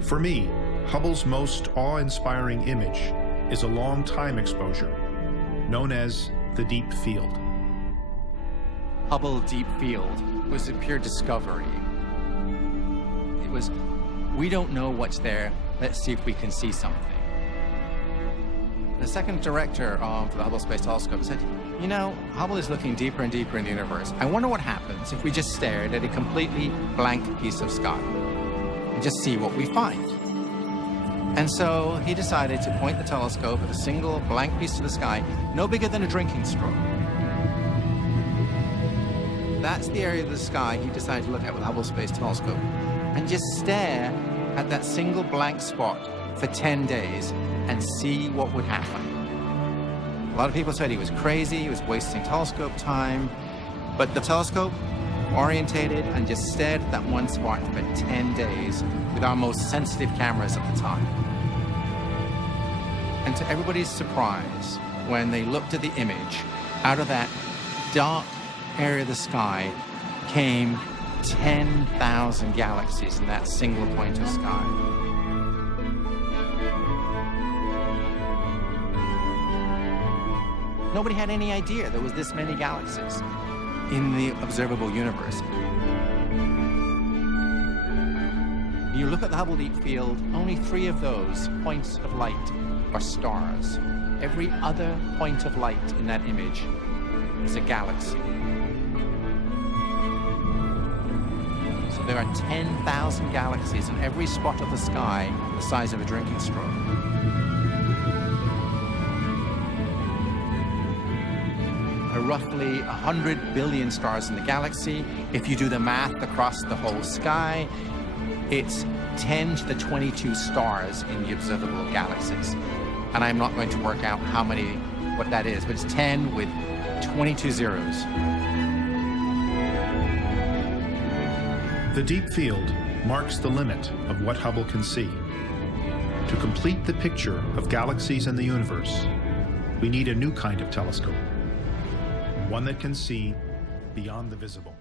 For me, Hubble's most awe-inspiring image is a long time exposure, known as the Deep Field. Hubble Deep Field was a pure discovery. It was, we don't know what's there, let's see if we can see something. The second director of the Hubble Space Telescope said, you know, Hubble is looking deeper and deeper in the universe. I wonder what happens if we just stared at a completely blank piece of sky and just see what we find. And so he decided to point the telescope at a single blank piece of the sky, no bigger than a drinking straw. That's the area of the sky he decided to look at with Hubble Space Telescope and just stare at that single blank spot for 10 days and see what would happen. A lot of people said he was crazy, he was wasting telescope time, but the telescope orientated and just stared at that one spot for 10 days with our most sensitive cameras at the time. And to everybody's surprise, when they looked at the image, out of that dark area of the sky came 10,000 galaxies in that single point of sky. Nobody had any idea there was this many galaxies in the observable universe. You look at the Hubble Deep Field, only three of those points of light are stars. Every other point of light in that image is a galaxy. So there are 10,000 galaxies in every spot of the sky the size of a drinking straw. Roughly 100 billion stars in the galaxy. If you do the math across the whole sky, it's 10 to the 22 stars in the observable galaxies. And I'm not going to work out how many, what that is, but it's 10 with 22 zeros. The Deep Field marks the limit of what Hubble can see. To complete the picture of galaxies and the universe, we need a new kind of telescope, one that can see beyond the visible.